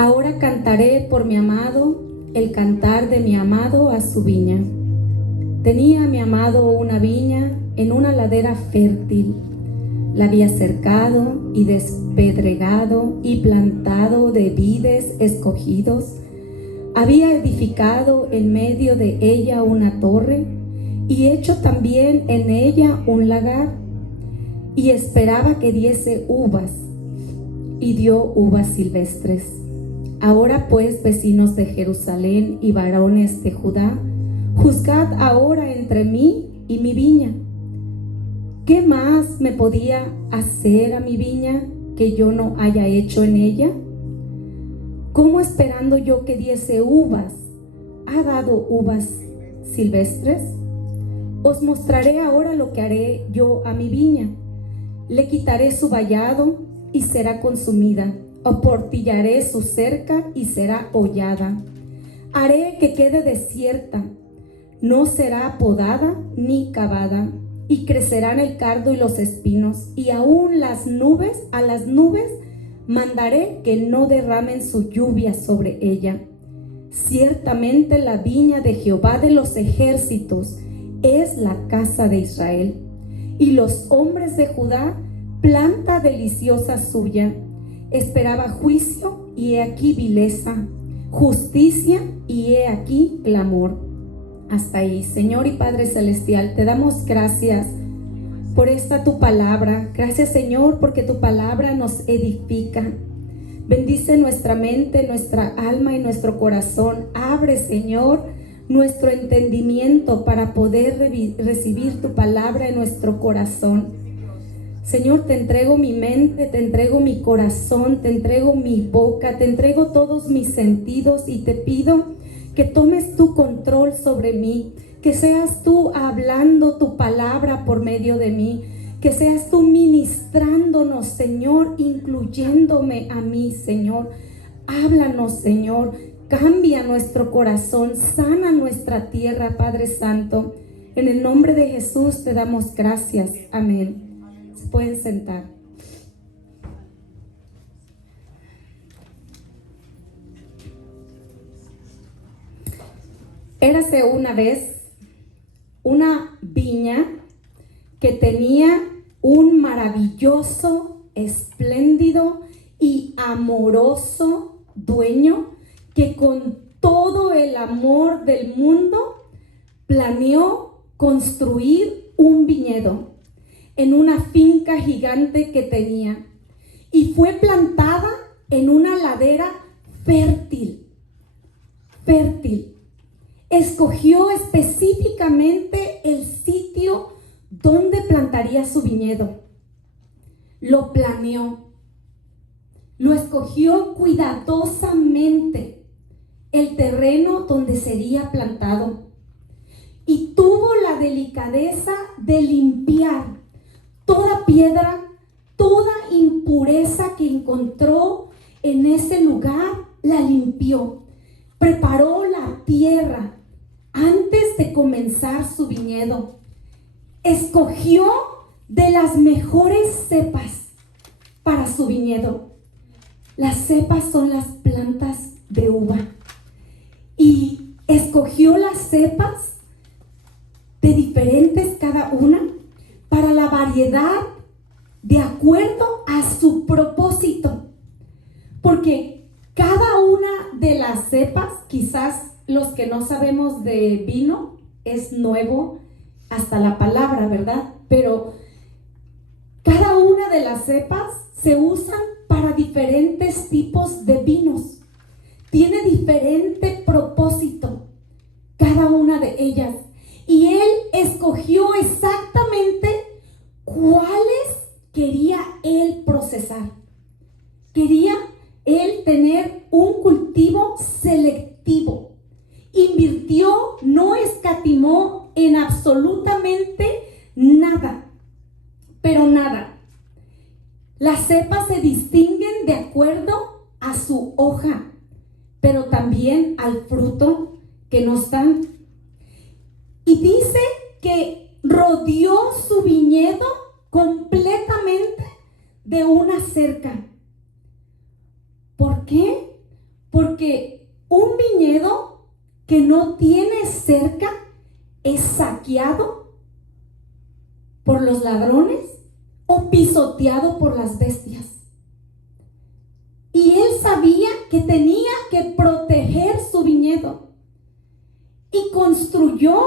Ahora cantaré por mi amado el cantar de mi amado a su viña. Tenía mi amado una viña en una ladera fértil. La había cercado y despedregado y plantado de vides escogidos. Había edificado en medio de ella una torre y hecho también en ella un lagar. Y esperaba que diese uvas, y dio uvas silvestres. Ahora pues, vecinos de Jerusalén y varones de Judá, juzgad ahora entre mí y mi viña. ¿Qué más me podía hacer a mi viña que yo no haya hecho en ella? ¿Cómo esperando yo que diese uvas, ha dado uvas silvestres? Os mostraré ahora lo que haré yo a mi viña. Le quitaré su vallado y será consumida. Aportillaré su cerca y será hollada. Haré que quede desierta, no será podada ni cavada, y crecerán el cardo y los espinos, y aún a las nubes mandaré que no derramen su lluvia sobre ella. Ciertamente la viña de Jehová de los ejércitos es la casa de Israel, y los hombres de Judá planta deliciosa suya. Esperaba juicio, y he aquí vileza, justicia, y he aquí clamor. Hasta ahí. Señor y Padre Celestial, te damos gracias por esta tu palabra. Gracias, Señor, porque tu palabra nos edifica. Bendice nuestra mente, nuestra alma y nuestro corazón. Abre, Señor, nuestro entendimiento para poder recibir tu palabra en nuestro corazón. Señor, te entrego mi mente, te entrego mi corazón, te entrego mi boca, te entrego todos mis sentidos y te pido que tomes tu control sobre mí, que seas tú hablando tu palabra por medio de mí, que seas tú ministrándonos, Señor, incluyéndome a mí, Señor. Háblanos, Señor, cambia nuestro corazón, sana nuestra tierra, Padre Santo. En el nombre de Jesús te damos gracias. Amén. Se pueden sentar. Érase una vez una viña que tenía un maravilloso, espléndido y amoroso dueño que con todo el amor del mundo planeó construir un viñedo en una finca gigante que tenía, y fue plantada en una ladera fértil. Escogió específicamente el sitio donde plantaría su viñedo. Lo planeó, lo escogió cuidadosamente, el terreno donde sería plantado, y tuvo la delicadeza de limpiar toda piedra, toda impureza que encontró en ese lugar. La limpió, preparó la tierra antes de comenzar su viñedo. Escogió de las mejores cepas para su viñedo. Las cepas son las plantas de uva, y escogió las cepas de diferentes cada una para la variedad de acuerdo a su propósito, porque cada una de las cepas, quizás los que no sabemos de vino, es nuevo hasta la palabra, ¿verdad? Pero cada una de las cepas se usan para diferentes tipos de vinos. Tiene diferente propósito cada una de ellas. Y él escogió exactamente cuáles quería él procesar. Quería él tener un cultivo selectivo. Invirtió, no escatimó en absolutamente nada, pero nada. Las cepas se distinguen de acuerdo a su hoja, pero también al fruto que nos dan. Y dice que rodeó su viñedo completamente de una cerca. ¿Por qué? Porque un viñedo que no tiene cerca es saqueado por los ladrones o pisoteado por las bestias. Y él sabía que tenía que proteger su viñedo y construyó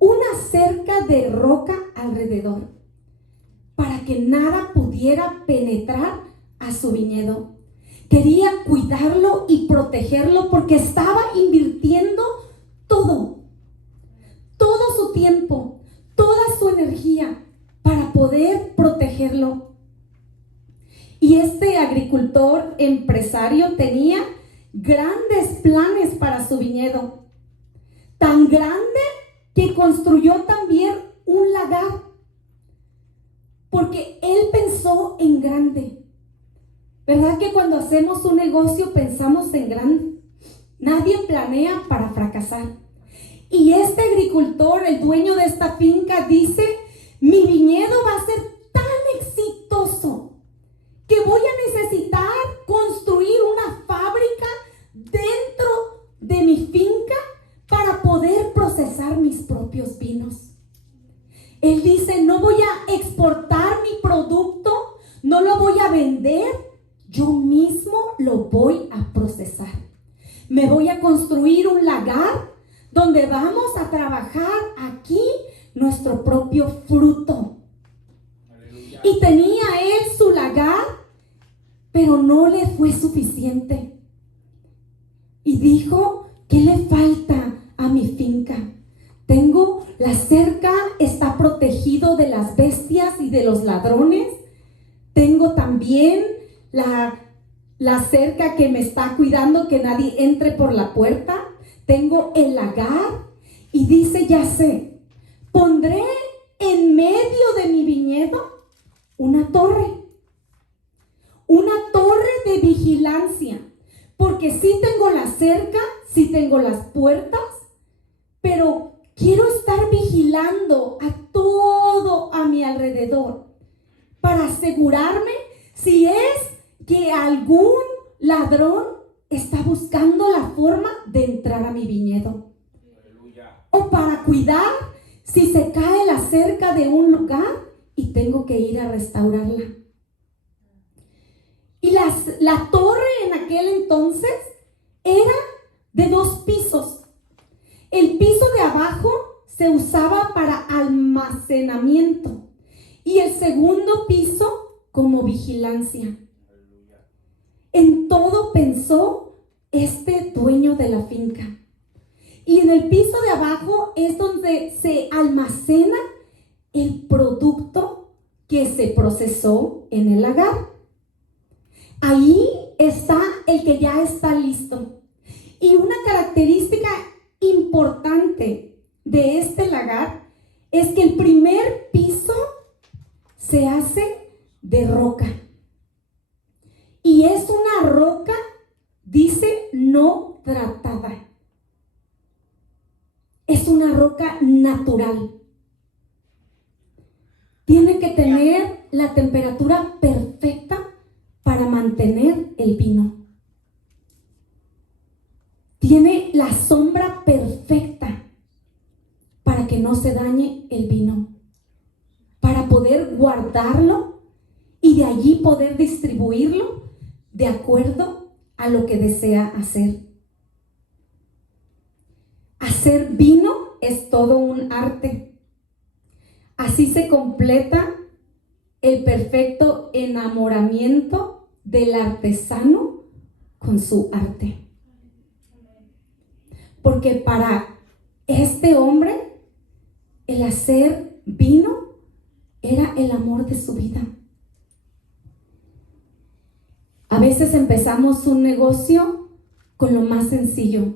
una cerca de roca alrededor para que nada pudiera penetrar a su viñedo. Quería cuidarlo y protegerlo porque estaba invirtiendo todo su tiempo, toda su energía para poder protegerlo. Y este agricultor empresario tenía grandes planes para su viñedo, tan grande que construyó también un lagar, porque él pensó en grande. ¿Verdad que cuando hacemos un negocio pensamos en grande? Nadie planea para fracasar. Y este agricultor, el dueño de esta finca, dice: mi viñedo va a ser tan exitoso que voy a necesitar construir una fábrica dentro de mi finca para poder procesar mis propios vinos. Él dice: no voy a exportar mi producto, no lo voy a vender, yo mismo lo voy a procesar. Me voy a construir un lagar donde vamos a trabajar aquí nuestro propio fruto. Aleluya. Y tenía él su lagar, pero no le fue suficiente. Y dijo: ¿qué le falta a mi finca? Tengo la cerca, está protegido de las bestias y de los ladrones. Tengo también la cerca que me está cuidando que nadie entre por la puerta. Tengo el lagar. Y dice: ya sé, pondré en medio de mi viñedo una torre de vigilancia, porque sí tengo la cerca, sí tengo las puertas, pero quiero estar vigilando a todo a mi alrededor para asegurarme si es que algún ladrón está buscando la forma de entrar a mi viñedo. Aleluya. O para cuidar si se cae la cerca de un lugar y tengo que ir a restaurarla. Y la torre en aquel entonces era de 2 pisos. El piso de abajo se usaba para almacenamiento y el segundo piso como vigilancia. En todo pensó este dueño de la finca. Y en el piso de abajo es donde se almacena el producto que se procesó en el lagar. Ahí está el que ya está listo. Y una característica importante de este lagar es que el primer piso se hace de roca. Y es una roca, dice, no tratada. Es una roca natural. Tiene que tener la temperatura perfecta para mantener el vino. Tiene la sombra perfecta para que no se dañe el vino, para poder guardarlo y de allí poder distribuirlo de acuerdo a lo que desea hacer. Hacer vino es todo un arte. Así se completa el perfecto enamoramiento del artesano con su arte. Porque para este hombre, el hacer vino era el amor de su vida. A veces empezamos un negocio con lo más sencillo.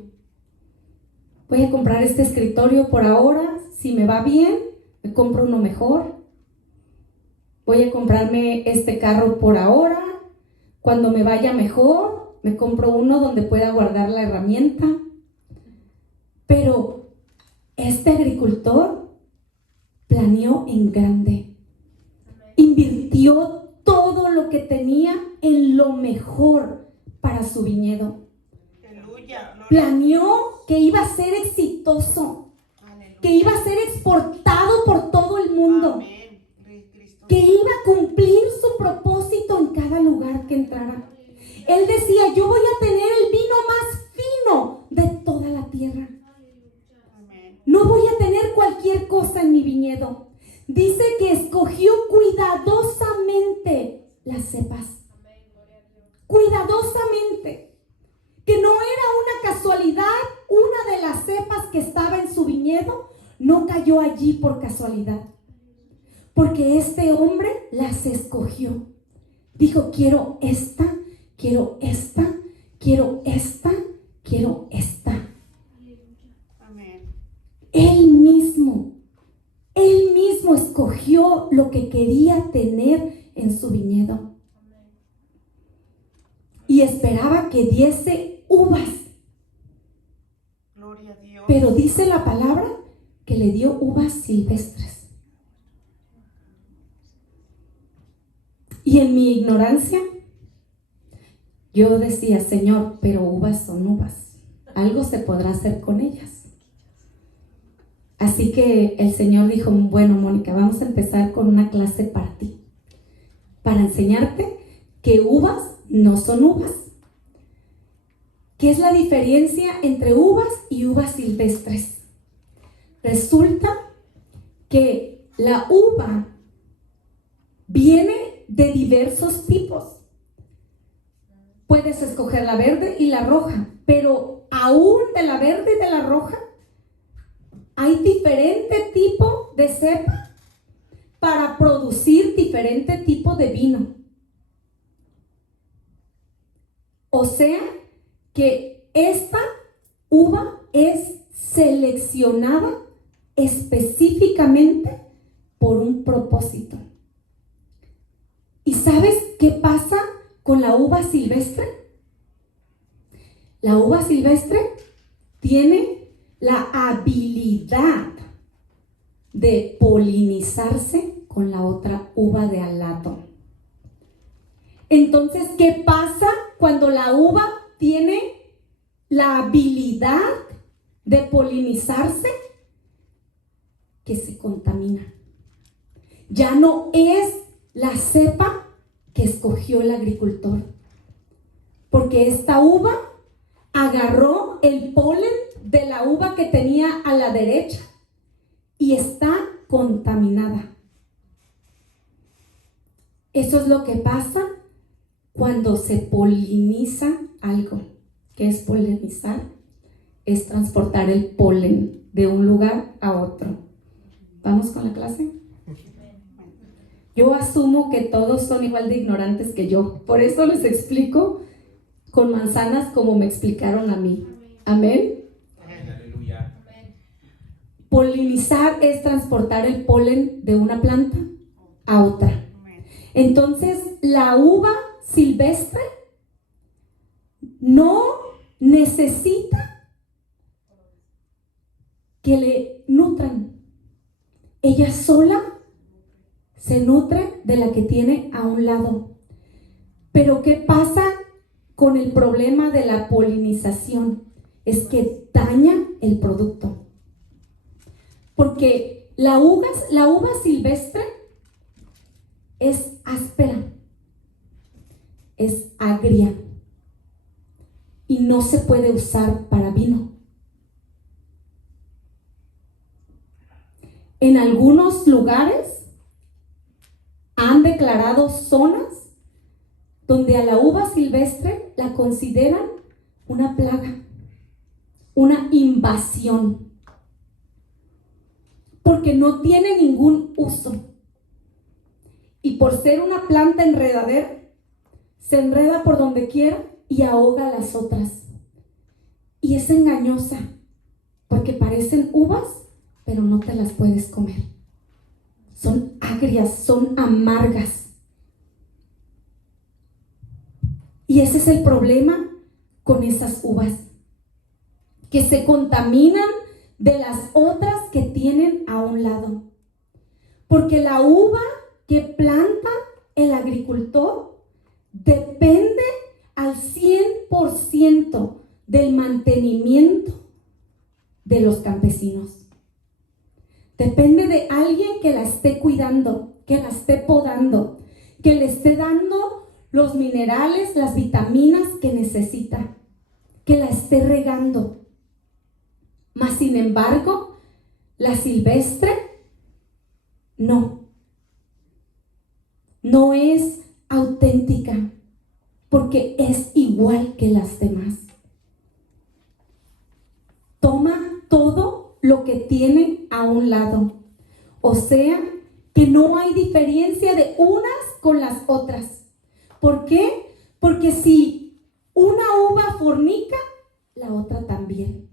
Voy a comprar este escritorio por ahora, si me va bien, me compro uno mejor. Voy a comprarme este carro por ahora, cuando me vaya mejor, me compro uno donde pueda guardar la herramienta. Pero este agricultor planeó en grande, invirtió todo lo que tenía en lo mejor para su viñedo. planeó que iba a ser exitoso, que iba a ser exportado por todo el mundo, que iba a cumplir su propósito en cada lugar que entrara. Él decía, yo voy a tener el vino más fino de toda la tierra. No voy a tener cualquier cosa en mi viñedo. Dice que escogió cuidadosamente las cepas. Cuidadosamente. Que no era una casualidad, una de las cepas que estaba en su viñedo no cayó allí por casualidad. Porque este hombre las escogió. Dijo, quiero esta, quiero esta, quiero esta, quiero esta. Amén. Él mismo escogió lo que quería tener en su viñedo. Y esperaba que diese uvas. Gloria a Dios. Pero dice la palabra que le dio uvas silvestres. Y en mi ignorancia, yo decía, Señor, pero uvas son uvas. Algo se podrá hacer con ellas. Así que el Señor dijo, bueno, Mónica, vamos a empezar con una clase para ti. Para enseñarte que uvas no son uvas. ¿Qué es la diferencia entre uvas y uvas silvestres? Resulta que la uva viene de diversos tipos. Puedes escoger la verde y la roja, pero aún de la verde y de la roja hay diferente tipo de cepa para producir diferente tipo de vino. O sea que esta uva es seleccionada específicamente por un propósito. ¿Y sabes qué pasa con la uva silvestre? La uva silvestre tiene la habilidad de polinizarse con la otra uva de al lado. Entonces, ¿qué pasa cuando la uva tiene la habilidad de polinizarse? Que se contamina. Ya no es la cepa que escogió el agricultor, porque esta uva agarró el polen de la uva que tenía a la derecha y está contaminada. Eso es lo que pasa cuando se poliniza algo. ¿Qué es polinizar? Es transportar el polen de un lugar a otro. ¿Vamos con la clase? Yo asumo que todos son igual de ignorantes que yo. Por eso les explico con manzanas como me explicaron a mí. Amén. Aleluya. Polinizar es transportar el polen de una planta a otra. Entonces, la uva silvestre no necesita que le nutran. Ella sola se nutre de la que tiene a un lado. Pero ¿qué pasa con el problema de la polinización? Es que daña el producto. Porque la uva silvestre es áspera, es agria y no se puede usar para vino. En algunos lugares han declarado zonas donde a la uva silvestre la consideran una plaga, una invasión, porque no tiene ningún uso. Y por ser una planta enredadera, se enreda por donde quiera y ahoga a las otras. Y es engañosa, porque parecen uvas, pero no te las puedes comer. Son agrias, son amargas. Y ese es el problema con esas uvas, que se contaminan de las otras que tienen a un lado. Porque la uva que planta el agricultor depende al 100% del mantenimiento de los campesinos. Depende de alguien que la esté cuidando, que la esté podando, que le esté dando los minerales, las vitaminas que necesita, que la esté regando. Mas sin embargo, la silvestre no es auténtica, porque es igual que las demás. Toma todo lo que tiene a un lado. O sea, que no hay diferencia de unas con las otras. ¿Por qué? Porque si una uva fornica, la otra también.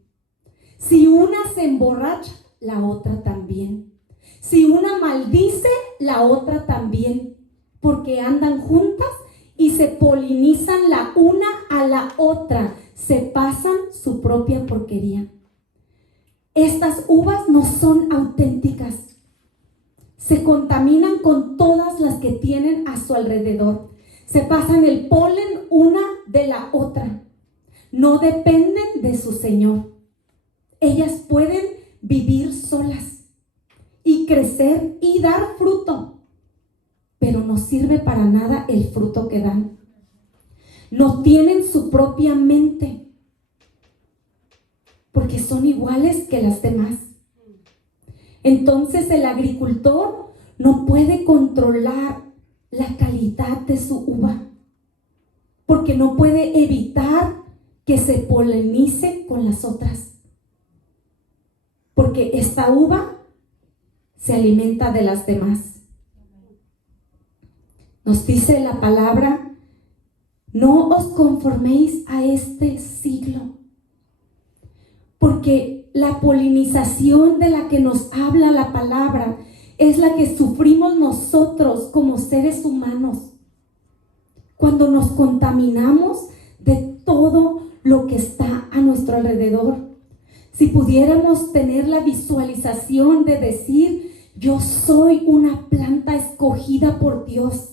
Si una se emborracha, la otra también. Si una maldice, la otra también. Porque andan juntas y se polinizan la una a la otra. Se pasan su propia porquería. Estas uvas no son auténticas. Se contaminan con todas las que tienen a su alrededor. Se pasan el polen una de la otra. No dependen de su Señor. Ellas pueden vivir solas y crecer y dar fruto, pero no sirve para nada el fruto que dan. No tienen su propia mente, porque son iguales que las demás. Entonces el agricultor no puede controlar la calidad de su uva, porque no puede evitar que se polinice con las otras, porque esta uva se alimenta de las demás. Nos dice la palabra: no os conforméis a este siglo, porque la polinización de la que nos habla la palabra es la que sufrimos nosotros como seres humanos cuando nos contaminamos de todo lo que está a nuestro alrededor. Si pudiéramos tener la visualización de decir: yo soy una planta escogida por Dios,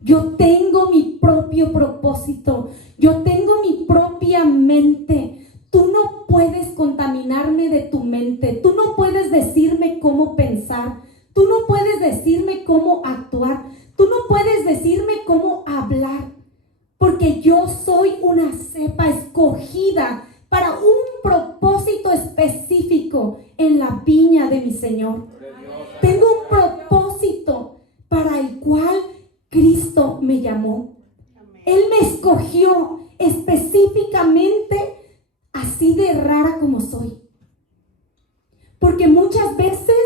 yo tengo mi propio propósito, yo tengo mi propia mente. Tú no puedes contaminarme de tu mente, tú no puedes decirme cómo pensar, tú no puedes decirme cómo actuar, tú no puedes decirme cómo hablar, porque yo soy una cepa escogida para un propósito específico en la viña de mi Señor. Tengo un propósito para el cual Cristo me llamó. Él me escogió específicamente así de rara como soy. Porque muchas veces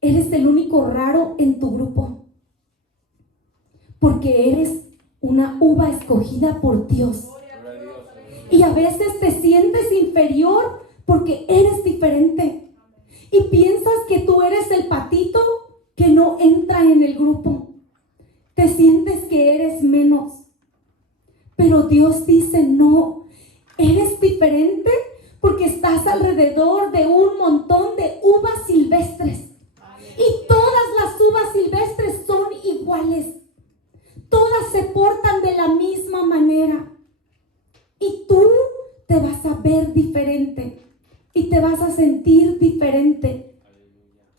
eres el único raro en tu grupo. Porque eres una uva escogida por Dios. Y a veces te sientes inferior porque eres diferente. Y piensas que tú eres el patito que no entra en el grupo. Te sientes que eres menos. Pero Dios dice: no. Eres diferente porque estás alrededor de un montón de uvas silvestres. Y todas las uvas silvestres son iguales. Todas se portan de la misma manera. Y tú te vas a ver diferente. Y te vas a sentir diferente.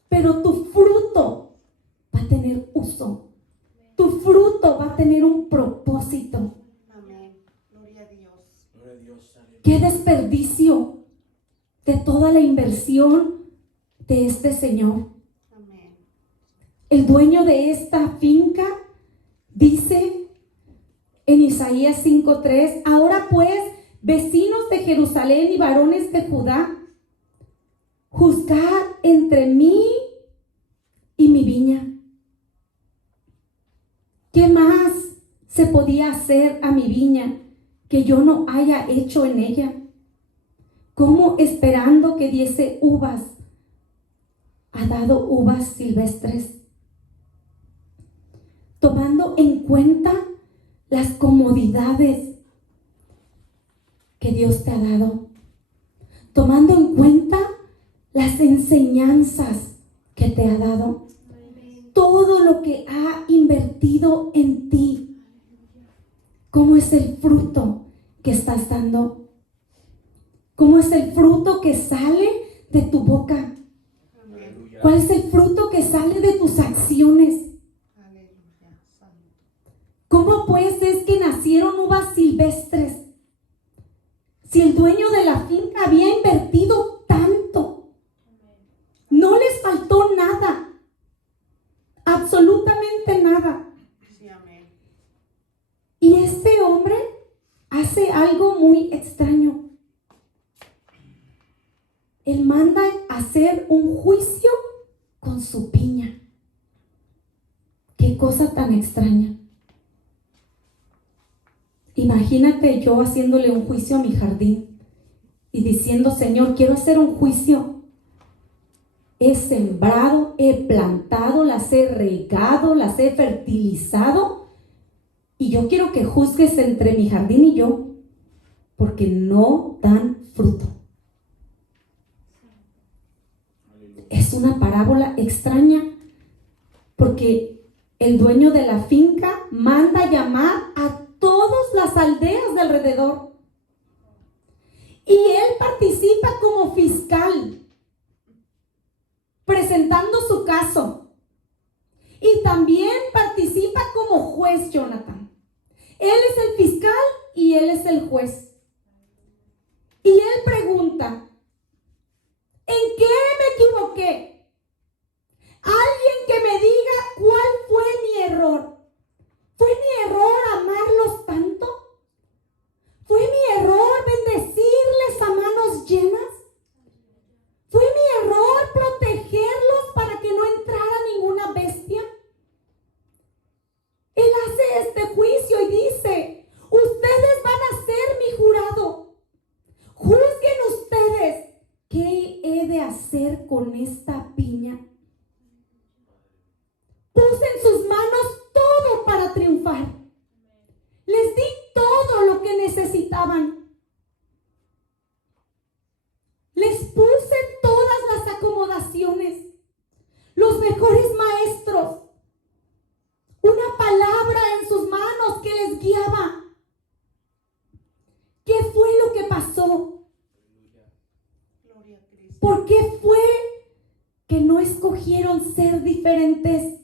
Pero tu fruto va a tener uso. Tu fruto va a tener un propósito. ¡Qué desperdicio de toda la inversión de este señor! Amén. El dueño de esta finca dice en Isaías 5:3: ahora pues, vecinos de Jerusalén y varones de Judá, juzgad entre mí y mi viña. ¿Qué más se podía hacer a mi viña que yo no haya hecho en ella? ¿Cómo, esperando que diese uvas, ha dado uvas silvestres? Tomando en cuenta las comodidades que Dios te ha dado, tomando en cuenta las enseñanzas que te ha dado, todo lo que ha invertido en ti. ¿Cómo es el fruto que estás dando? ¿Cómo es el fruto que sale de tu boca? ¿Cuál es el fruto que sale de tus acciones? ¿Cómo pues es que nacieron uvas silvestres? Si el dueño de la finca había invertido tanto, no les faltó nada, absolutamente nada. Y este hombre hace algo muy extraño. Él manda a hacer un juicio con su viña. Qué cosa tan extraña. Imagínate yo haciéndole un juicio a mi jardín y diciendo: Señor, quiero hacer un juicio. He sembrado, he plantado, las he regado, las he fertilizado, y yo quiero que juzgues entre mi jardín y yo, porque no dan fruto. Es una parábola extraña, porque el dueño de la finca manda llamar a todas las aldeas de alrededor, y él participa como fiscal, presentando su caso, y también participa como juez, Jonathan. Él es el fiscal y él es el juez, y él pregunta: ¿en qué me equivoqué? Alguien que me diga cuál fue mi error. ¿Fue mi error amarlos tanto? ¿Fue mi error bendecirles a manos llenas? ¿Fue mi error protegerlos para que no entrara ninguna bestia? Él hace este juicio y dice: ustedes van a ser mi jurado. Juzguen ustedes. ¿Qué he de hacer con esta viña? Puse en sus manos todo para triunfar. Les di todo lo que necesitaban. Les puse todas las acomodaciones, los mejores maestros, una palabra en sus manos que les guiaba. ¿Qué fue lo que pasó? ¿Por qué fue que no escogieron ser diferentes?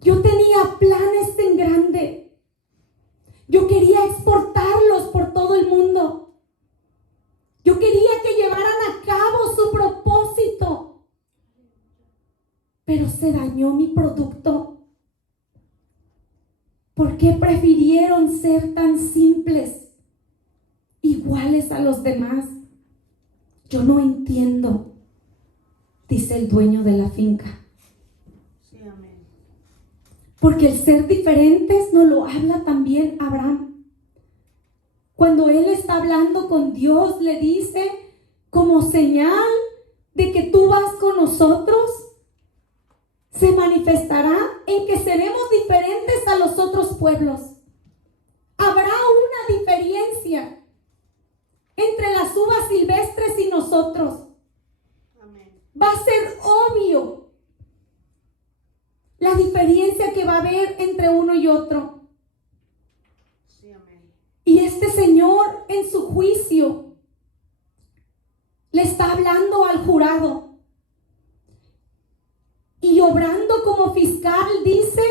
Yo tenía planes en grande. Yo quería exportarlos por todo el mundo. Yo quería que llevaran a cabo su propósito. Pero se dañó mi producto. ¿Por qué prefirieron ser tan simples, iguales a los demás? Yo no entiendo, dice el dueño de la finca. Porque el ser diferentes nos lo habla también Abraham. Cuando él está hablando con Dios, le dice: como señal de que tú vas con nosotros, se manifestará en que seremos diferentes a los otros pueblos. Habrá una diferencia entre las uvas silvestres y nosotros. Amén. Va a ser obvio la diferencia que va a haber entre uno y otro. Sí, amén. Y este señor en su juicio le está hablando al jurado, y obrando como fiscal dice: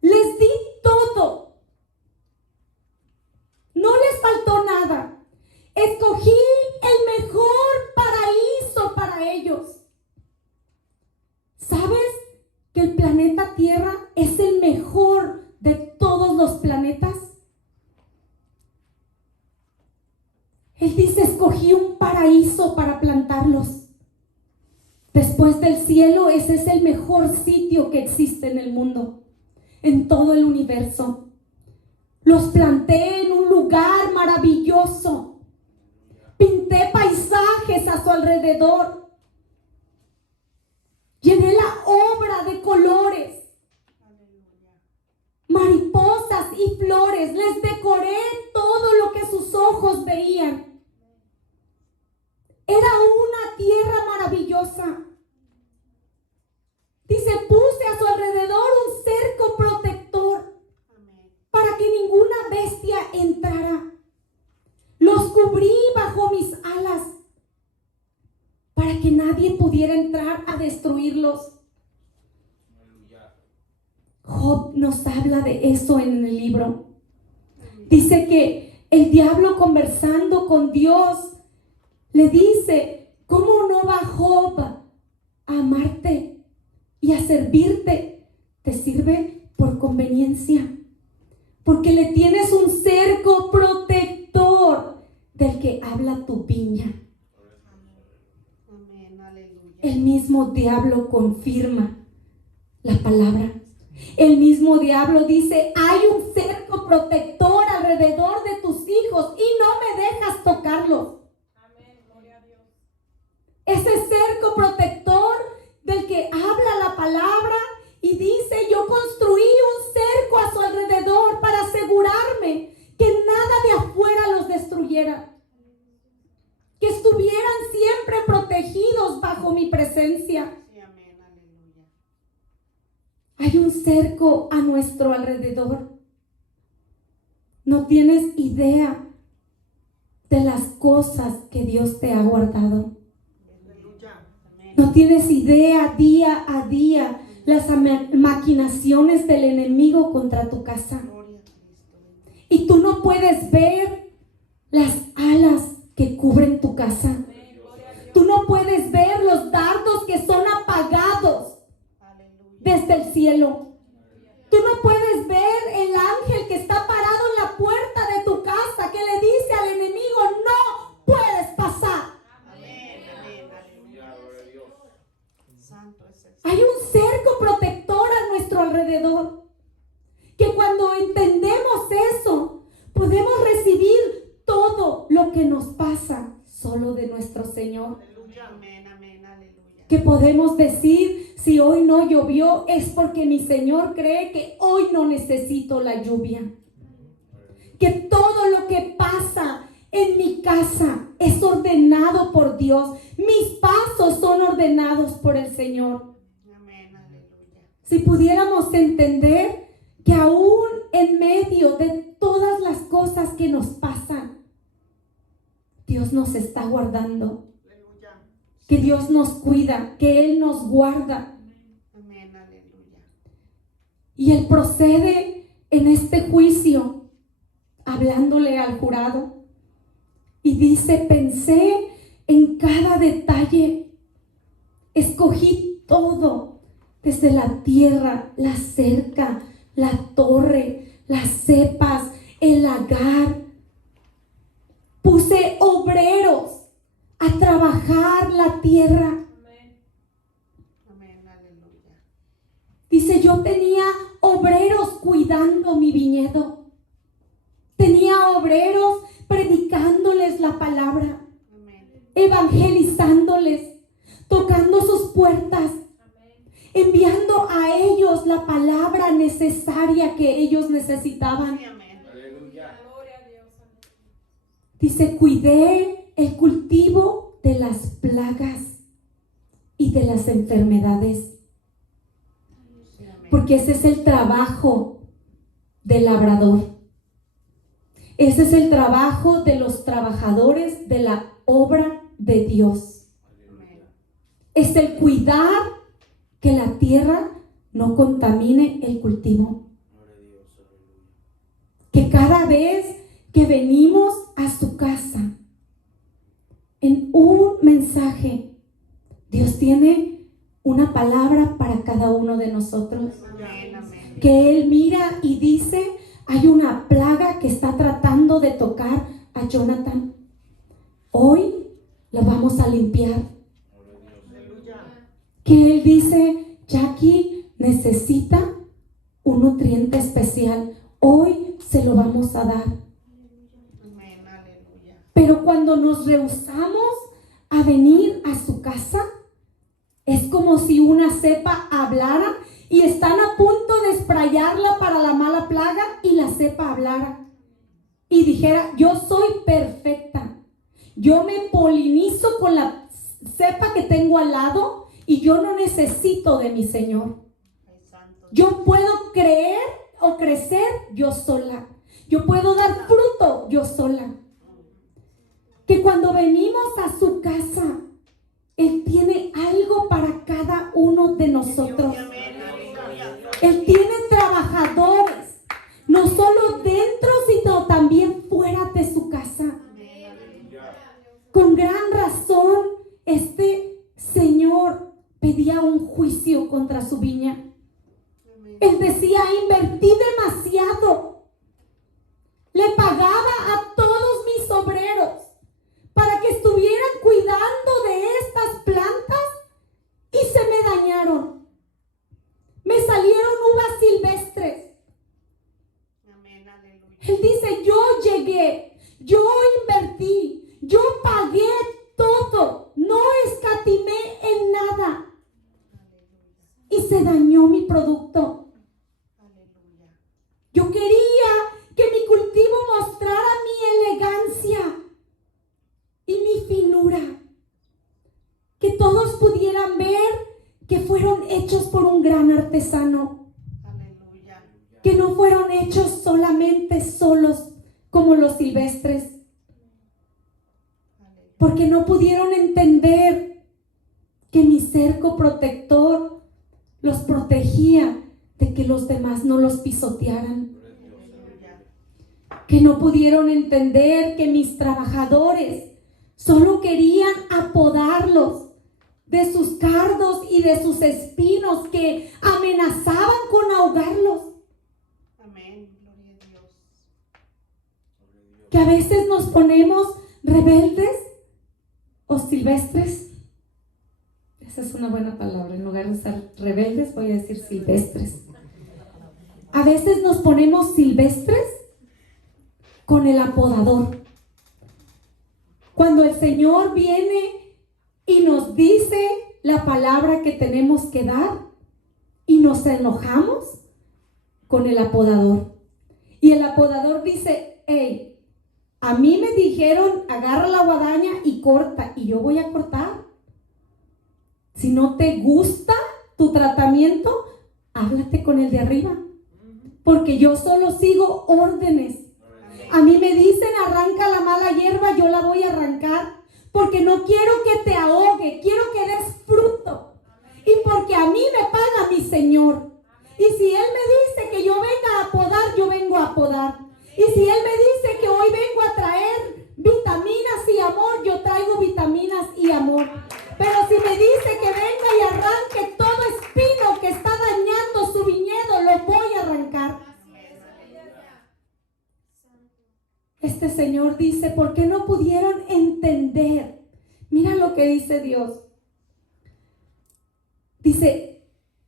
les di todo, no les faltó nada, escogí el mejor paraíso para ellos. ¿Sabes que el planeta Tierra es el mejor de todos los planetas? Él dice: escogí un paraíso para plantarlos. Después del cielo, ese es el mejor sitio que existe en el mundo, en todo el universo. Los planté en un lugar maravilloso. Pinté paisajes a su alrededor. Llené la obra de colores, mariposas y flores. Les decoré todo lo que sus ojos veían. Era una tierra maravillosa. Dice: puse a su alrededor un cerco protector para que ninguna bestia entrara. Los cubrí nadie pudiera entrar a destruirlos. Job nos habla de eso en el libro. Dice que el diablo, conversando con Dios, le dice: ¿cómo no va Job a amarte y a servirte? Te sirve por conveniencia, porque le tienes un cerco protector del que habla tu viña. Amén, aleluya. El mismo diablo confirma la palabra. El mismo diablo dice: hay un cerco protector alrededor de tus hijos y no me dejas tocarlos. Amén, gloria a Dios. Ese cerco protector del que habla la palabra y dice: yo construí un cerco a su alrededor para asegurarme que nada de afuera los destruyera, que estuvieran siempre protegidos bajo mi presencia. Sí, amén, aleluya. Hay un cerco a nuestro alrededor. No tienes idea de las cosas que Dios te ha guardado. Aleluya. Amén. No tienes idea día a día las maquinaciones del enemigo contra tu casa. Gloria a Cristo. Y tú no puedes ver las alas que cubren tu casa. Amén, gloria a Dios. Tú no puedes ver los dardos que son apagados Aleluya. desde el cielo. Tú no puedes ver el ángel que está parado en la puerta de tu casa, que le dice al enemigo: no puedes pasar. Amén, amén, aleluya. Santo es el Señor. Hay un cerco protector a nuestro alrededor, que cuando entendemos eso, podemos recibir todo lo que nos pasa solo de nuestro Señor. Aleluya. Amén, amén, aleluya. Que podemos decir: si hoy no llovió, es porque mi Señor cree que hoy no necesito la lluvia. Que todo lo que pasa en mi casa es ordenado por Dios. Mis pasos son ordenados por el Señor. Amén, aleluya. Si pudiéramos entender que aún en medio de todas las cosas que nos pasan, Dios nos está guardando, Aleluya. que Dios nos cuida, que Él nos guarda. Amén, aleluya. Y Él procede en este juicio hablándole al jurado y dice: pensé en cada detalle, escogí todo, desde la tierra, la cerca, la torre, las cepas, el lagar. Puse obreros a trabajar la tierra. Amén. Amén, aleluya. Dice: yo tenía obreros cuidando mi viñedo. Tenía obreros predicándoles la palabra, Amén. evangelizándoles, tocando sus puertas, Amén. enviando a ellos la palabra necesaria que ellos necesitaban. Sí, amén. Aleluya. Gloria a Dios. Dice: cuidé el cultivo de las plagas y de las enfermedades. Sí, amén. Porque ese es el trabajo del labrador. Ese es el trabajo de los trabajadores de la obra de Dios. Amén. Es el cuidar que la tierra no contamine el cultivo. Que cada vez que venimos a su casa, en un mensaje, Dios tiene una palabra para cada uno de nosotros. Amén, amén. Que Él mira y dice: hay una plaga que está tratando de tocar a Jonathan. Hoy la vamos a limpiar. Aleluya. Que Él dice: Jackie necesita un nutriente especial. Hoy se lo vamos a dar. Amén, aleluya. Pero cuando nos rehusamos a venir a su casa, es como si una cepa hablara y están a punto de sprayarla para la mala plaga, y la cepa hablara y dijera: yo soy perfecta, yo me polinizo con la cepa que tengo al lado y yo no necesito de mi Señor. Ay, santo. Yo puedo creer o crecer yo sola, yo puedo dar fruto yo sola. Que cuando venimos a su casa, Él tiene de nosotros. Él tiene trabajadores, no solo dentro, sino también fuera de su casa. Con gran razón, este señor pedía un juicio contra su viña. Él decía: invertí demasiado. Le pagaba a todos mis obreros para que estuvieran cuidando de estas plantas y se me dañaron. Me salieron uvas silvestres. Él dice: yo llegué, yo invertí, yo pagué todo, no escatimé en nada. Y se dañó mi producto. Yo quería que mi cultivo mostrara mi elegancia y mi finura. Que todos pudieran ver que fueron hechos por un gran artesano. Que no fueron hechos solamente solos como los silvestres. Porque no pudieron entender que mi cerco protector los protegía de que los demás no los pisotearan. Que no pudieron entender que mis trabajadores solo querían apodarlos de sus cardos y de sus espinos que amenazaban con ahogarlos. Amén, gloria a Dios. Que a veces nos ponemos rebeldes o silvestres. Esa es una buena palabra. En lugar de usar rebeldes, voy a decir silvestres. A veces nos ponemos silvestres con el apodador. Cuando el Señor viene y nos dice la palabra que tenemos que dar y nos enojamos con el apodador. Y el apodador dice: hey, a mí me dijeron agarra la guadaña y corta, y yo voy a cortar. Si no te gusta tu tratamiento, háblate con el de arriba, porque yo solo sigo órdenes. A mí me dicen arranca la mala hierba, yo la voy a arrancar, porque no quiero que te ahogue, quiero que des fruto. Y porque a mí me paga mi Señor. Y si Él me dice que yo venga a podar, yo vengo a podar. Y si Él me dice que hoy vengo a traer vitaminas y amor, yo traigo vitaminas y amor. Pero si me dice que venga y arranque todo espino que está dañando su viñedo, lo voy a arrancar. Este Señor dice: ¿por qué no pudieron entender? Mira lo que dice Dios. Dice: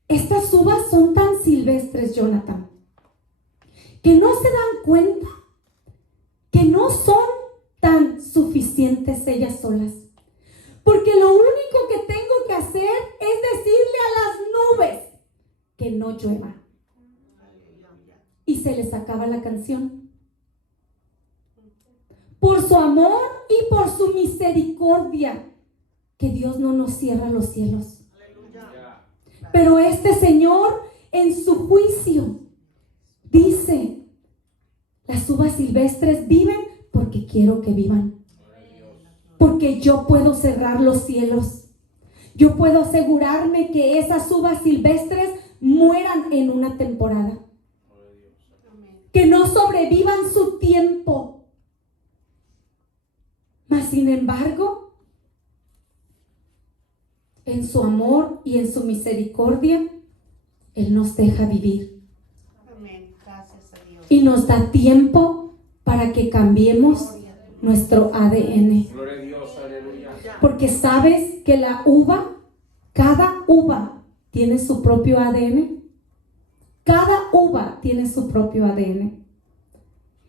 estas uvas son tan silvestres, Jonathan, que no se dan cuenta que no son tan suficientes ellas solas. Porque lo único que tengo que hacer es decirle a las nubes que no llueva. Y se les acaba la canción. Por su amor y por su misericordia, que Dios no nos cierra los cielos. Pero este Señor, en su juicio, dice: las uvas silvestres viven porque quiero que vivan. Porque yo puedo cerrar los cielos. Yo puedo asegurarme que esas uvas silvestres mueran en una temporada. Que no sobrevivan su tiempo. Mas sin embargo, en su amor y en su misericordia, Él nos deja vivir. Amén. Gracias a Dios. Y nos da tiempo para que cambiemos nuestro ADN. Gloria a Dios, aleluya. Porque sabes que la uva, cada uva tiene su propio ADN. Cada uva tiene su propio ADN.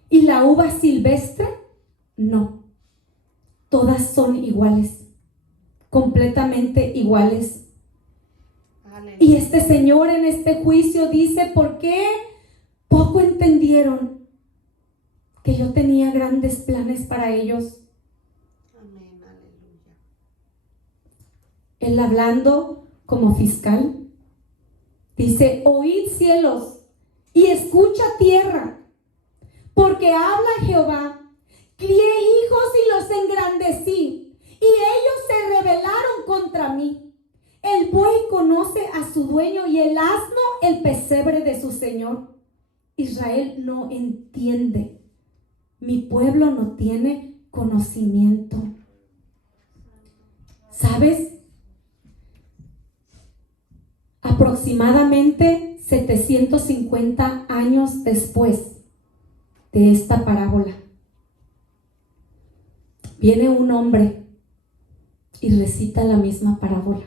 Y la uva silvestre, no. Todas son iguales. Completamente iguales. Aleluya. Y este Señor en este juicio dice: ¿por qué poco entendieron que yo tenía grandes planes para ellos? Amén, aleluya. Él, hablando como fiscal, dice: oíd cielos y escucha tierra, porque habla Jehová. Crié hijos y los engrandecí, y ellos se rebelaron contra mí. El buey conoce a su dueño y el asno el pesebre de su señor. Israel no entiende. Mi pueblo no tiene conocimiento. ¿Sabes? Aproximadamente 750 años después de esta parábola, viene un hombre y recita la misma parábola.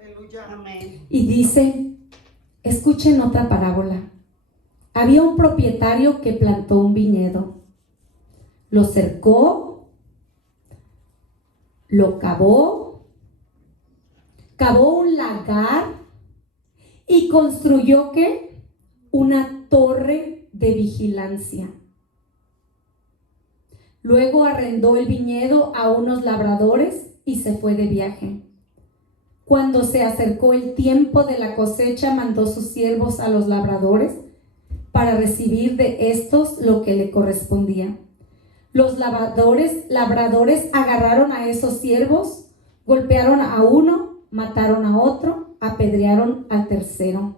Aleluya. Amén. Y dice, escuchen otra parábola. Había un propietario que plantó un viñedo, lo cercó, lo cavó un lagar y construyó ¿qué? Una torre de vigilancia. Luego arrendó el viñedo a unos labradores y se fue de viaje. Cuando se acercó el tiempo de la cosecha, mandó sus siervos a los labradores para recibir de estos lo que le correspondía. Los labradores agarraron a esos siervos, golpearon a uno, mataron a otro, apedrearon al tercero.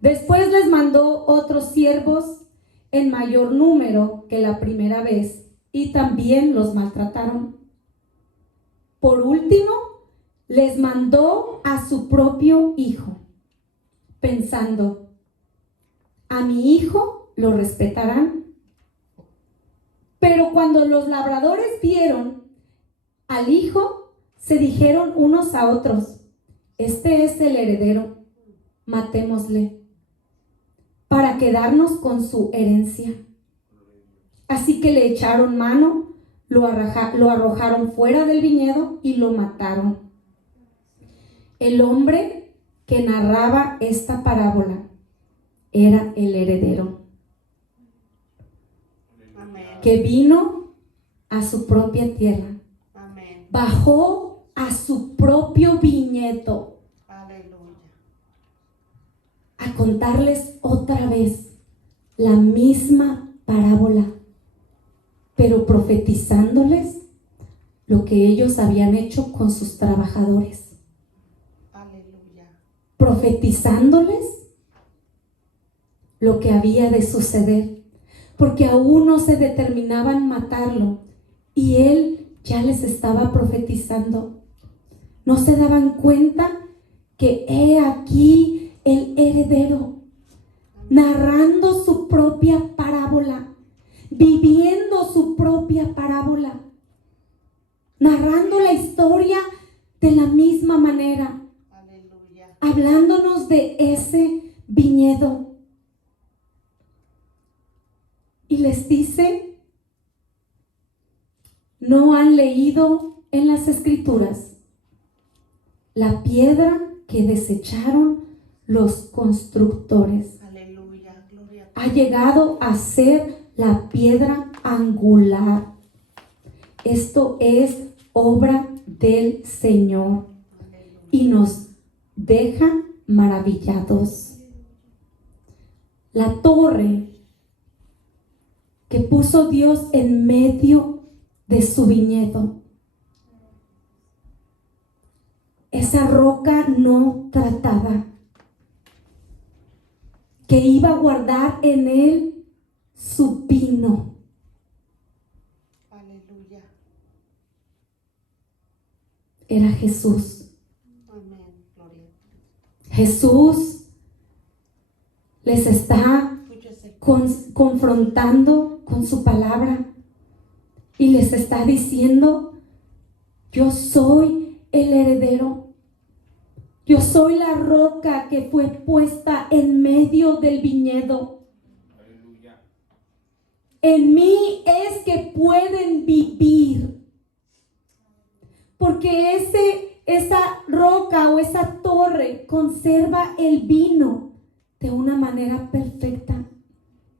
Después les mandó otros siervos en mayor número que la primera vez y también los maltrataron. Por último, les mandó a su propio hijo, pensando, a mi hijo lo respetarán. Pero cuando los labradores vieron al hijo, se dijeron unos a otros, este es el heredero, matémosle para quedarnos con su herencia. Así que le echaron mano, lo arrojaron fuera del viñedo y lo mataron. El hombre que narraba esta parábola era el heredero, Amén. que vino a su propia tierra, Amén. bajó a su propio viñedo Aleluya. a contarles otra vez la misma parábola, pero profetizándoles lo que ellos habían hecho con sus trabajadores, Aleluya. profetizándoles lo que había de suceder, porque aún no se determinaban matarlo y él ya les estaba profetizando. No se daban cuenta que he aquí el heredero narrando su propia parábola, viviendo su propia parábola, narrando la historia de la misma manera, Aleluya. hablándonos de ese viñedo. Y les dice, ¿no han leído en las Escrituras la piedra que desecharon los constructores? Aleluya. Gloria a ti. Ha llegado a ser la piedra angular. Esto es obra del Señor Aleluya. y nos deja maravillados. La torre que puso Dios en medio de su viñedo, esa roca no tratada, que iba a guardar en él su vino. Aleluya. Era Jesús. Amén. Gloria a ti. Jesús les está Escúchese. confrontando con su palabra y les está diciendo, yo soy el heredero, yo soy la roca que fue puesta en medio del viñedo. Aleluya. En mí es que pueden vivir, porque esa roca o esa torre conserva el vino de una manera perfecta,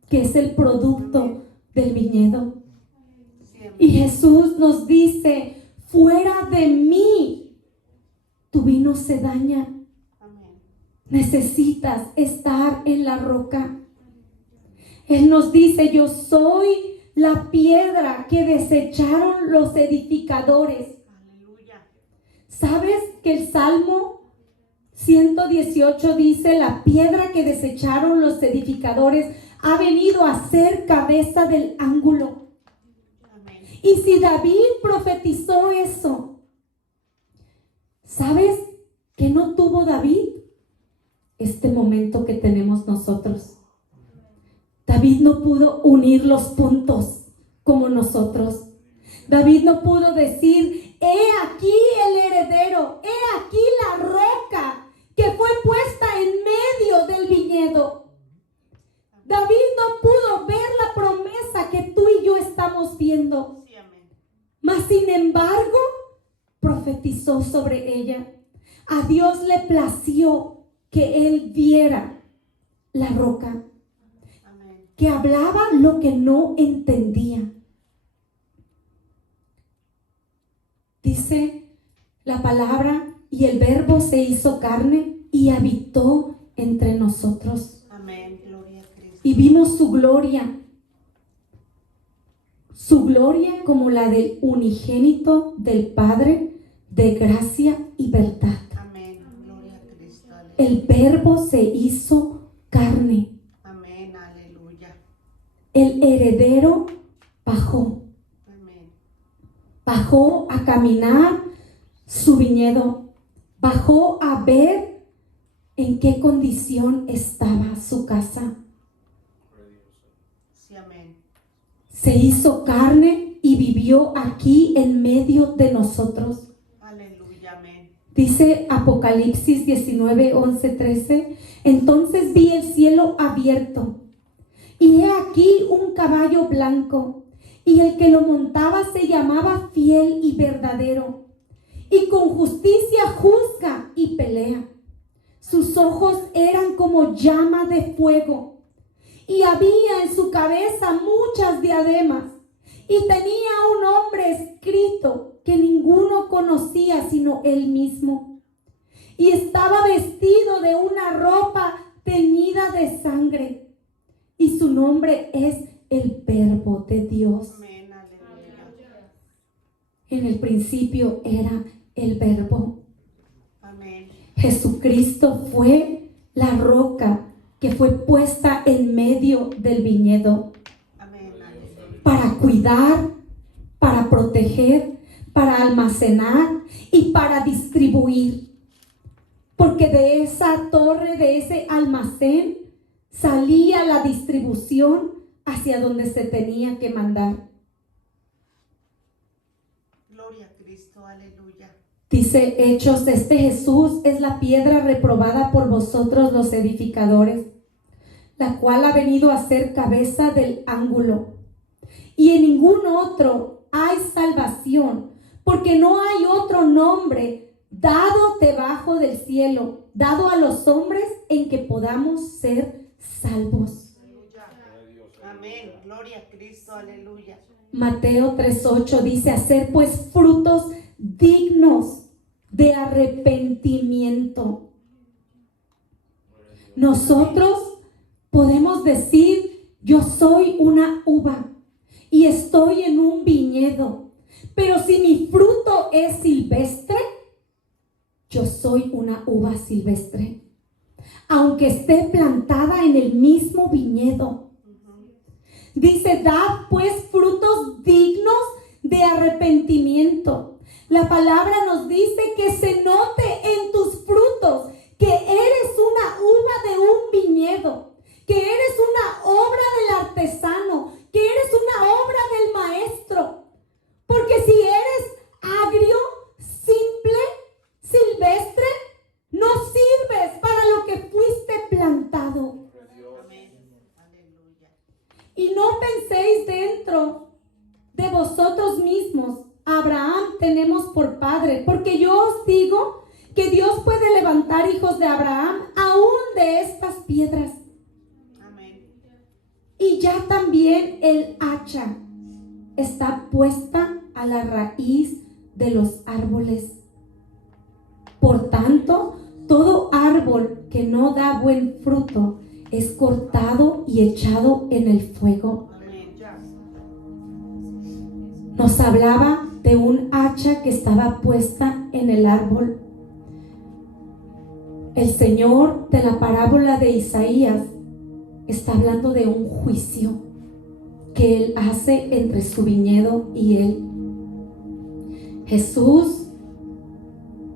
que es el producto del viñedo. Siempre. Y Jesús nos dice, fuera de mí, tu vino se daña. Amén. Necesitas estar en la roca. Él nos dice, yo soy la piedra que desecharon los edificadores. Aleluya. ¿Sabes que el Salmo 118 dice, la piedra que desecharon los edificadores ha venido a ser cabeza del ángulo. Amén. Y si David profetizó eso, ¿sabes qué no tuvo David? Este momento que tenemos nosotros. David no pudo unir los puntos como nosotros. David no pudo decir, he aquí el heredero, he aquí la roca que fue puesta en medio del viñedo. David no pudo ver la promesa que tú y yo estamos viendo. Sí, amén. Mas sin embargo, profetizó sobre ella. A Dios le plació que él viera la roca, Amén. que hablaba lo que no entendía. Dice la palabra, y el verbo se hizo carne y habitó entre nosotros. Amén. Gloria a Cristo. Y vimos su gloria como la del unigénito del Padre, de gracia y verdad. Amén. Gloria a Cristo. Aleluya. El verbo se hizo carne. Amén. Aleluya. El heredero bajó. Amén. Bajó a caminar su viñedo. Bajó a ver en qué condición estaba su casa. Sí, amén. Se hizo carne y vivió aquí en medio de nosotros. Aleluya. Amén. Dice Apocalipsis 19, 11, 13. Entonces vi el cielo abierto, y he aquí un caballo blanco, y el que lo montaba se llamaba Fiel y Verdadero, y con justicia juzga y pelea. Sus ojos eran como llama de fuego, y había en su cabeza muchas diademas, y tenía un nombre escrito que ninguno conocía sino él mismo. Y estaba vestido de una ropa teñida de sangre, y su nombre es el Verbo de Dios. Amén. Aleluya. En el principio era el Verbo. Amén. Jesucristo fue la roca que fue puesta en medio del viñedo Amén. Aleluya. para cuidar, para proteger, para almacenar y para distribuir. Porque de esa torre, de ese almacén, salía la distribución hacia donde se tenía que mandar. Gloria a Cristo. Aleluya. Dice Hechos, este Jesús es la piedra reprobada por vosotros los edificadores, la cual ha venido a ser cabeza del ángulo. Y en ningún otro hay salvación, porque no hay otro nombre dado debajo del cielo, dado a los hombres en que podamos ser salvos. Aleluya. Amén. Gloria a Cristo. Aleluya. Mateo 3:8 dice, hacer pues frutos dignos de arrepentimiento. Nosotros podemos decir, yo soy una uva y estoy en un viñedo, pero si mi fruto es silvestre, yo soy una uva silvestre, aunque esté plantada en el mismo viñedo. Dice, dad pues frutos dignos de arrepentimiento. La palabra nos dice que se note en tus frutos que eres una uva de un viñedo, que eres una obra del artesano, que eres una obra del maestro. Porque si eres agrio, simple, silvestre, no sirves para lo que fuiste plantado. Amén. Aleluya. Y no penséis dentro de vosotros mismos, Abraham tenemos por padre, porque yo os digo que Dios puede levantar hijos de Abraham aún de estas piedras. Amén. Y ya también el hacha está puesta a la raíz de los árboles. Por tanto, todo árbol que no da buen fruto es cortado y echado en el fuego. Amén. Nos hablaba de un hacha que estaba puesta en el árbol. El Señor de la parábola de Isaías está hablando de un juicio que Él hace entre su viñedo y Él. Jesús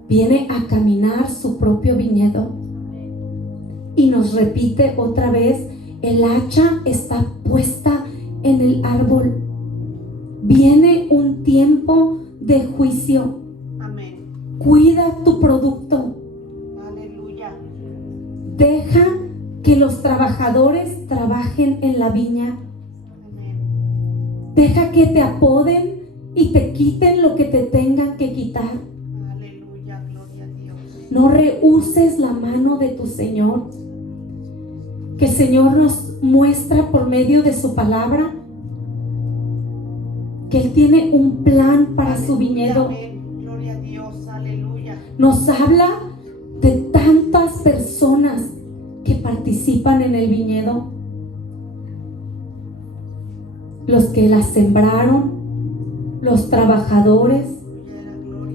viene a caminar su propio viñedo y nos repite otra vez: el hacha está puesta en el árbol. Viene un tiempo de juicio. Amén. Cuida tu producto. Aleluya. Deja que los trabajadores trabajen en la viña. Amén. Deja que te apoden y te quiten lo que te tengan que quitar. Aleluya. Gloria a Dios. No rehuses la mano de tu Señor. Que el Señor nos muestra por medio de su palabra que Él tiene un plan para su viñedo. Amén. Gloria a Dios. Aleluya. Nos habla de tantas personas que participan en el viñedo. Los que la sembraron, los trabajadores,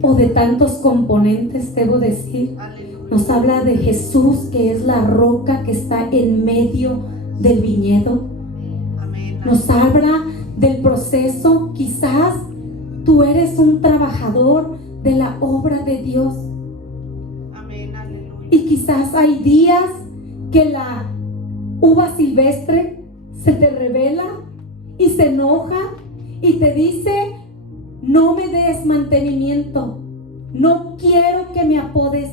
o de tantos componentes, debo decir. Aleluya. Nos habla de Jesús, que es la roca que está en medio del viñedo. Amén. Nos habla del proceso. Quizás tú eres un trabajador de la obra de Dios. Amén. Aleluya. Y quizás hay días que la uva silvestre se te revela y se enoja y te dice: no me des mantenimiento, no quiero que me apodes.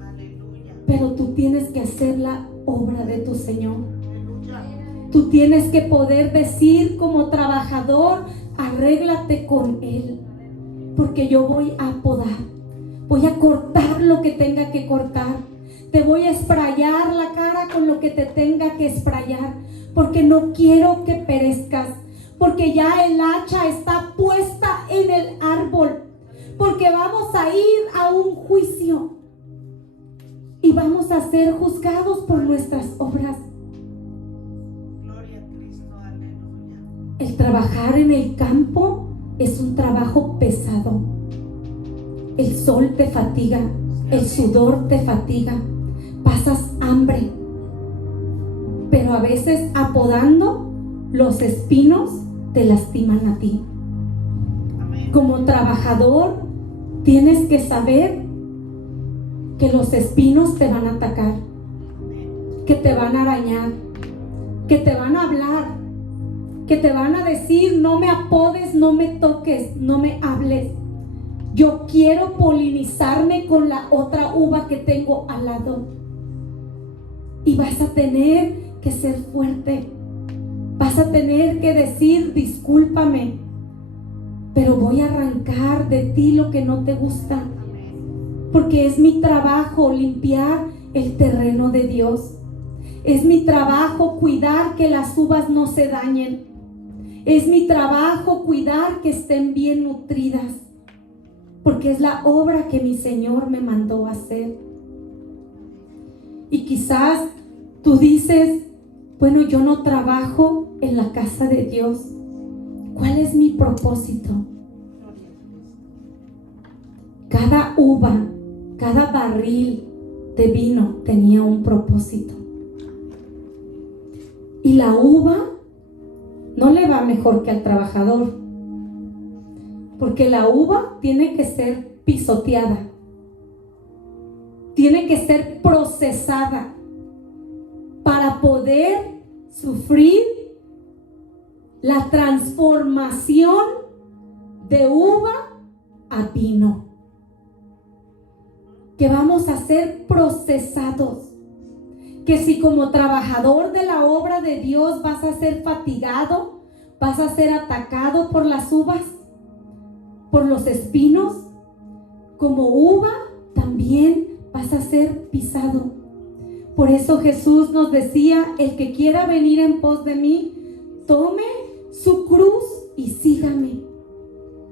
Aleluya. Pero tú tienes que hacer la obra de tu Señor. Aleluya. Tú tienes que poder decir como trabajador: arréglate con Él, porque yo voy a podar, voy a cortar lo que tenga que cortar, te voy a esprayar la cara con lo que te tenga que esprayar, porque no quiero que perezcas, porque ya el hacha está puesta en el árbol, porque vamos a ir a un juicio y vamos a ser juzgados por nuestras obras. Gloria a Cristo. Aleluya. El trabajar en el campo es un trabajo pesado. El sol te fatiga, el sudor te fatiga, pasas hambre. Pero a veces apodando, los espinos te lastiman a ti. Amén. Como trabajador, tienes que saber que los espinos te van a atacar, Amén. que te van a arañar, que te van a hablar, que te van a decir: no me apodes, no me toques, no me hables. Yo quiero polinizarme con la otra uva que tengo al lado. Y vas a tener que ser fuerte. Vas a tener que decir: discúlpame, pero voy a arrancar de ti lo que no te gusta. Porque es mi trabajo limpiar el terreno de Dios. Es mi trabajo cuidar que las uvas no se dañen. Es mi trabajo cuidar que estén bien nutridas. Porque es la obra que mi Señor me mandó a hacer. Y quizás tú dices: bueno, yo no trabajo en la casa de Dios. ¿Cuál es mi propósito? Cada uva, cada barril de vino tenía un propósito. Y la uva no le va mejor que al trabajador, porque la uva tiene que ser pisoteada, tiene que ser procesada para poder sufrir la transformación de uva a vino. Que vamos a ser procesados. Que si como trabajador de la obra de Dios vas a ser fatigado, vas a ser atacado por las uvas, por los espinos, como uva también vas a ser pisado. Por eso Jesús nos decía: el que quiera venir en pos de mí, tome su cruz y sígame.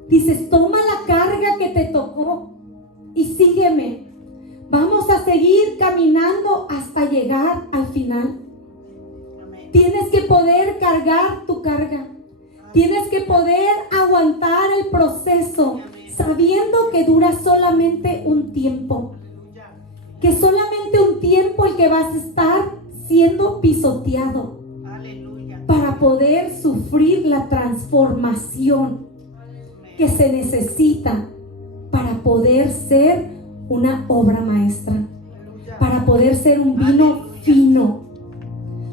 Dices: toma la carga que te tocó y sígueme. Vamos a seguir caminando hasta llegar al final. Amén. Tienes que poder cargar tu carga. Tienes que poder aguantar el proceso, sabiendo que dura solamente un tiempo. Aleluya. Que que solamente un tiempo el que vas a estar siendo pisoteado Aleluya. para poder sufrir la transformación que se necesita para poder ser una obra maestra, para poder ser un vino fino,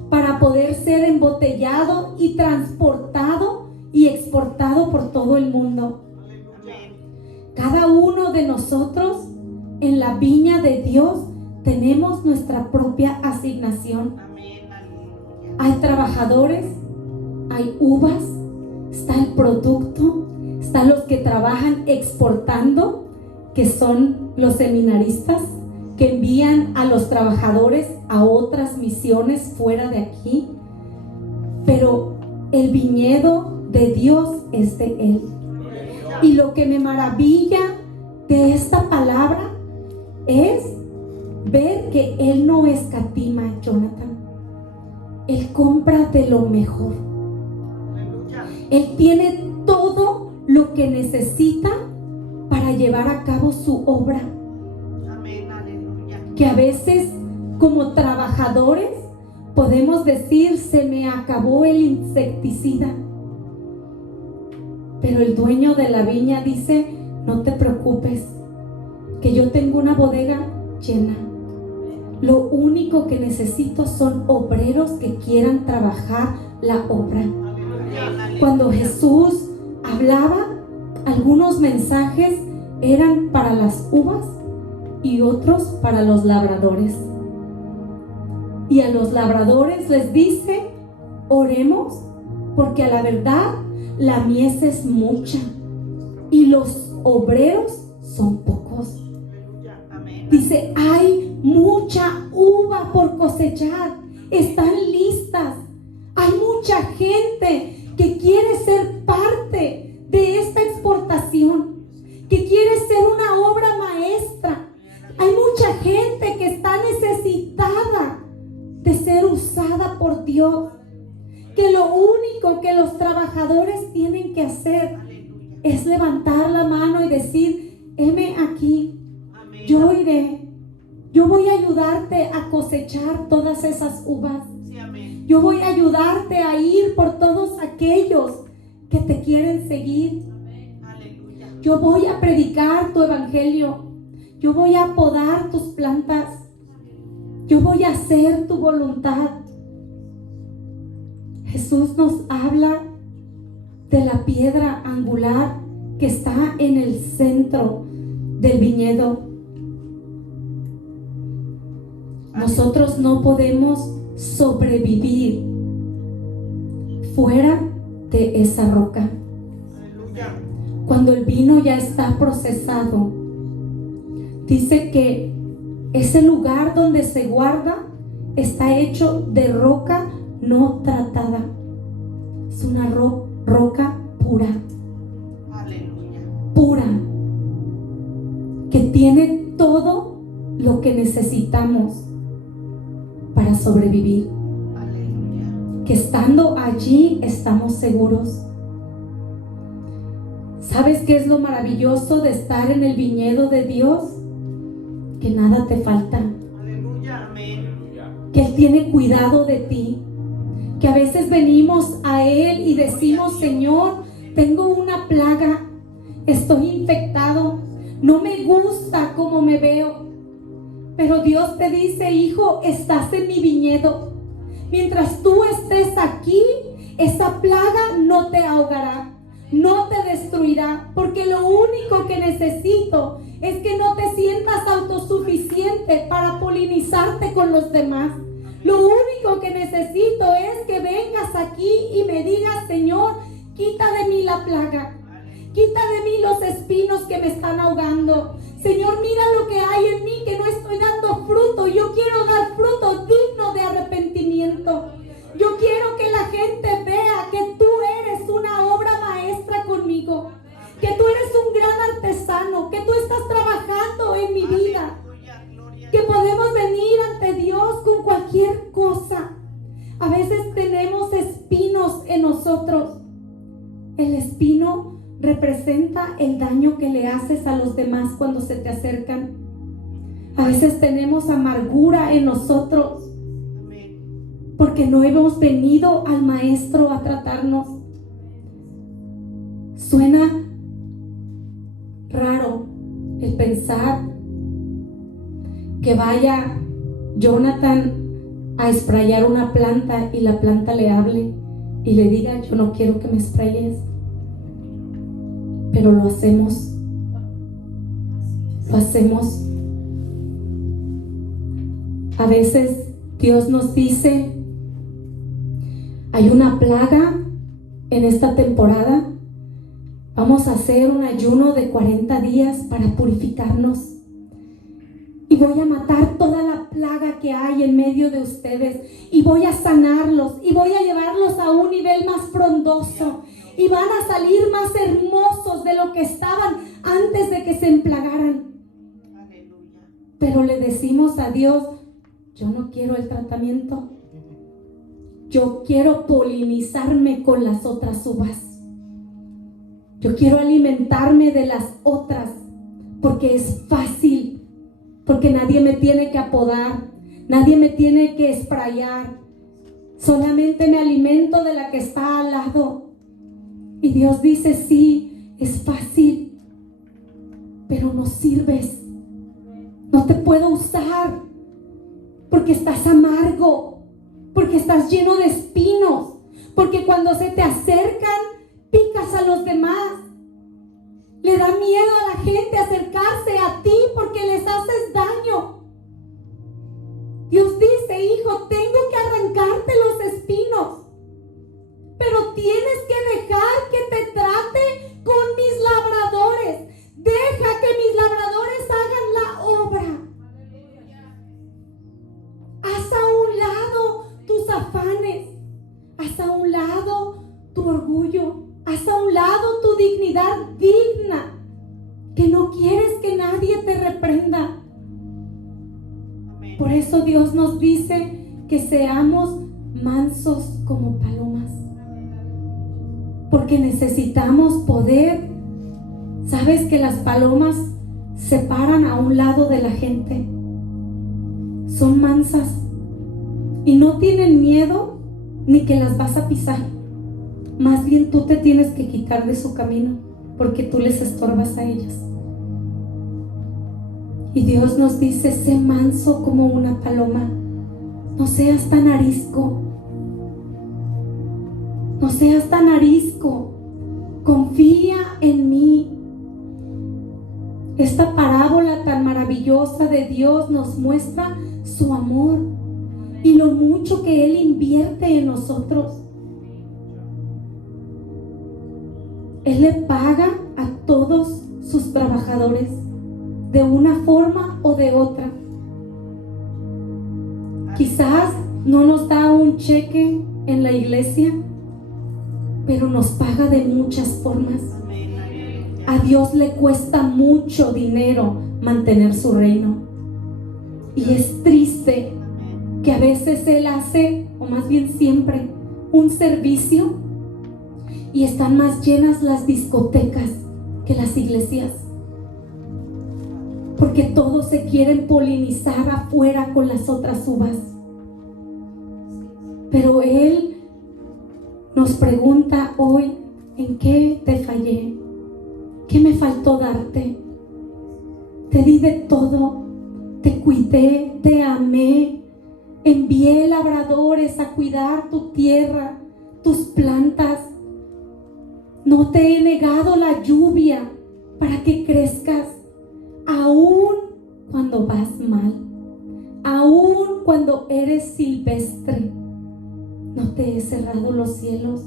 para poder ser embotellado y transportado y exportado por todo el mundo. Cada uno de nosotros en la viña de Dios tenemos nuestra propia asignación. Hay trabajadores, hay uvas, está el producto, están los que trabajan exportando, que son los seminaristas, que envían a los trabajadores a otras misiones fuera de aquí. Pero el viñedo de Dios es de Él. Y lo que me maravilla de esta palabra es ver que Él no escatima, Jonathan. Él compra de lo mejor. Él tiene todo lo que necesita para llevar a cabo su obra. Que a veces como trabajadores podemos decir: se me acabó el insecticida. Pero el dueño de la viña dice: no te preocupes, que yo tengo una bodega llena. Lo único que necesito son obreros que quieran trabajar la obra. Cuando Jesús hablaba, algunos mensajes eran para las uvas y otros para los labradores. Y a los labradores les dice: oremos, porque a la verdad la mies es mucha y los obreros son pocos. Dice: hay mucha uva por cosechar, están listas. Hay mucha gente que quiere ser parte de esta exportación, que quiere ser una obra maestra. Hay mucha gente que está necesitada de ser usada por Dios, que lo único que los trabajadores tienen que hacer es levantar la mano y decir: heme aquí, yo iré, yo voy a ayudarte a cosechar todas esas uvas, yo voy a ayudarte a ir por todos aquellos que te quieren seguir, yo voy a predicar tu evangelio, yo voy a podar tus plantas, yo voy a hacer tu voluntad. Jesús nos habla de la piedra angular que está en el centro del viñedo. Nosotros no podemos sobrevivir fuera de esa roca. Cuando el vino ya está procesado, dice que ese lugar donde se guarda está hecho de roca no tratada. Es una roca pura. Pura. Que tiene todo lo que necesitamos para sobrevivir. Que estando allí estamos seguros. ¿Sabes qué es lo maravilloso de estar en el viñedo de Dios? Que nada te falta. Que Él tiene cuidado de ti. Que a veces venimos a Él y decimos: Señor, tengo una plaga, estoy infectado, no me gusta cómo me veo. Pero Dios te dice: hijo, estás en mi viñedo. Mientras tú estés aquí, esa plaga no te ahogará, no te destruirá, porque lo único que necesito es que no te sientas autosuficiente para polinizarte con los demás. Lo único que necesito es que vengas aquí y me digas: Señor, quita de mí la plaga, quita de mí los espinos que me están ahogando. Señor, mira lo que hay en mí, que no estoy dando fruto. Yo quiero dar fruto digno de arrepentimiento. Yo quiero que la gente vea que tú eres una obra maestra conmigo, que tú eres un gran artesano, que tú estás trabajando en mi vida, que podemos venir ante Dios con cualquier cosa. A veces tenemos espinos en nosotros. El espino representa el daño que le haces a los demás cuando se te acercan. A veces tenemos amargura en nosotros porque no hemos venido al Maestro a tratarnos. Suena raro el pensar que vaya Jonathan a sprayar una planta y la planta le hable y le diga: yo no quiero que me sprayes. Pero lo hacemos. Lo hacemos. A veces Dios nos dice: hay una plaga en esta temporada. Vamos a hacer un ayuno de 40 días para purificarnos. Y voy a matar toda la plaga que hay en medio de ustedes. Y voy a sanarlos. Y voy a llevarlos a un nivel más frondoso. Y van a salir más hermosos de lo que estaban antes de que se emplagaran. Pero le decimos a Dios: yo no quiero el tratamiento. Yo quiero polinizarme con las otras uvas. Yo quiero alimentarme de las otras, porque es fácil, porque nadie me tiene que apodar, nadie me tiene que sprayar. Solamente me alimento de la que está al lado. Y Dios dice: sí, es fácil, pero no sirves. No te puedo usar porque estás amargo, porque estás lleno de espinos, porque cuando se te acercan picas a los demás. Le da miedo a la gente acercarse a ti porque les haces daño. Dios dice: hijo, tengo que arrancarte los espinos, pero tienes que dejar que te trate con mis labradores. Deja que mis labradores hagan la obra. Haz a un lado tus afanes, haz a un lado tu orgullo, haz a un lado tu dignidad digna, que no quieres que nadie te reprenda. Por eso Dios nos dice que seamos mansos como palomas, porque necesitamos poder. ¿Sabes que las palomas se paran a un lado de la gente? Son mansas y no tienen miedo ni que las vas a pisar. Más bien tú te tienes que quitar de su camino, porque tú les estorbas a ellas. Y Dios nos dice: sé manso como una paloma. No seas tan arisco. No seas tan arisco. Confía en mí. Esta parábola tan maravillosa de Dios nos muestra su amor y lo mucho que Él invierte en nosotros. Él le paga a todos sus trabajadores de una forma o de otra. Quizás no nos da un cheque en la iglesia, pero nos paga de muchas formas. A Dios le cuesta mucho dinero mantener su reino. Y es triste que a veces Él hace, o más bien siempre, un servicio y están más llenas las discotecas que las iglesias. Porque todos se quieren polinizar afuera con las otras uvas. Pero Él nos pregunta hoy: ¿en qué te fallé? ¿Qué me faltó darte? Te di de todo, te cuidé, te amé, envié labradores a cuidar tu tierra, tus plantas. No te he negado la lluvia para que crezcas, aún cuando vas mal, aún cuando eres silvestre. No te he cerrado los cielos.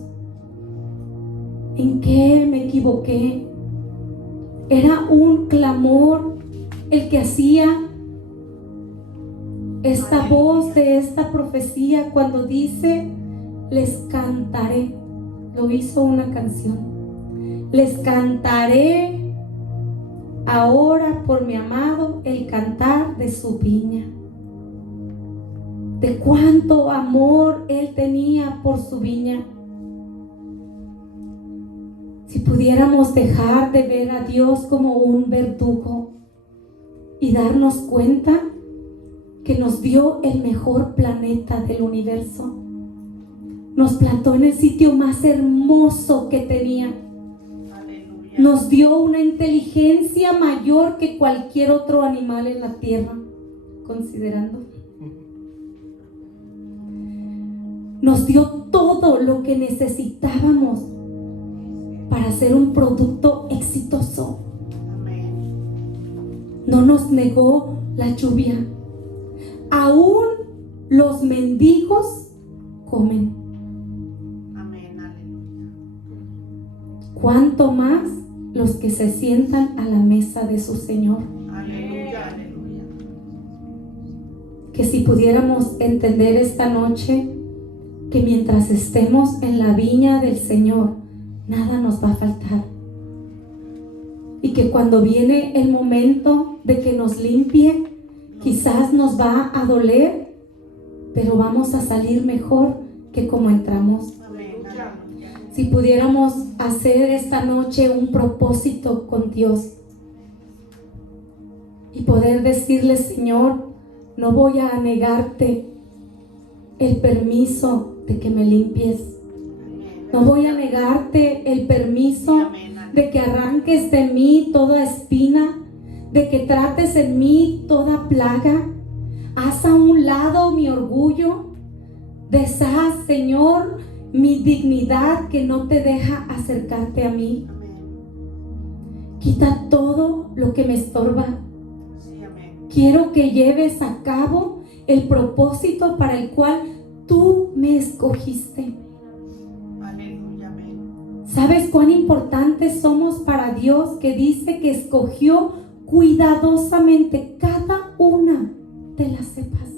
¿En qué me equivoqué? Era un clamor el que hacía esta voz de esta profecía cuando dice: les cantaré. Lo hizo una canción. Les cantaré ahora por mi amado el cantar de su viña. De cuánto amor Él tenía por su viña. Si pudiéramos dejar de ver a Dios como un verdugo y darnos cuenta que nos dio el mejor planeta del universo. Nos plantó en el sitio más hermoso que tenía. Aleluya. Nos dio una inteligencia mayor que cualquier otro animal en la tierra, considerando. Nos dio todo lo que necesitábamos para ser un producto exitoso. Amén. No nos negó la lluvia. Aún los mendigos comen. Amén. Aleluya. ¿Cuánto más los que se sientan a la mesa de su Señor? Aleluya. Aleluya. Que si pudiéramos entender esta noche que mientras estemos en la viña del Señor, nada nos va a faltar. Y que cuando viene el momento de que nos limpie, quizás nos va a doler, pero vamos a salir mejor que como entramos. Amén. Aleluya. Si pudiéramos hacer esta noche un propósito con Dios y poder decirle: Señor, no voy a negarte el permiso de que me limpies. No voy a negarte el permiso de que arranques de mí toda espina, de que trates en mí toda plaga. Haz a un lado mi orgullo. Deshaz, Señor, mi dignidad que no te deja acercarte a mí. Quita todo lo que me estorba. Sí, amén. Quiero que lleves a cabo el propósito para el cual tú me escogiste. Aleluya. Amén. ¿Sabes cuán importantes somos para Dios, que dice que escogió cuidadosamente cada una de las cepas?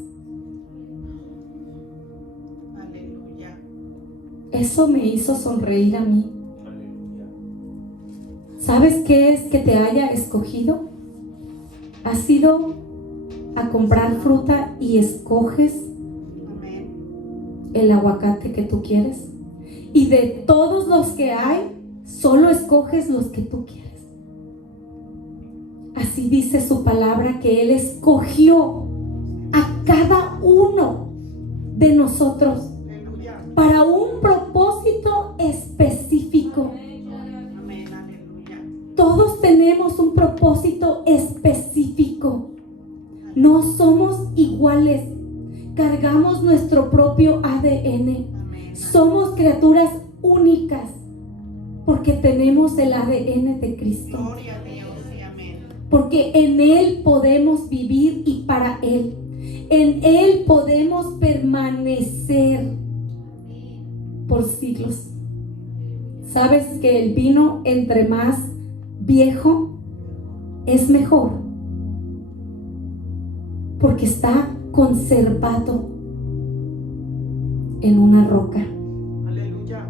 Aleluya. Eso me hizo sonreír a mí. ¿Sabes qué es que te haya escogido? Has ido a comprar fruta y escoges Amén. el aguacate que tú quieres. Y de todos los que hay, solo escoges los que tú quieres. Así dice su palabra, que Él escogió a cada uno de nosotros Aleluya. para un propósito específico. Amén. Aleluya. Todos tenemos un propósito específico. No somos iguales. Cargamos nuestro propio ADN. Amén. Somos criaturas únicas porque tenemos el ADN de Cristo. Gloria a Dios. Sí, amén. Porque en Él podemos vivir y para Él. En Él podemos permanecer por siglos. ¿Sabes que el vino, entre más viejo, es mejor? Porque está conservado en una roca. Aleluya.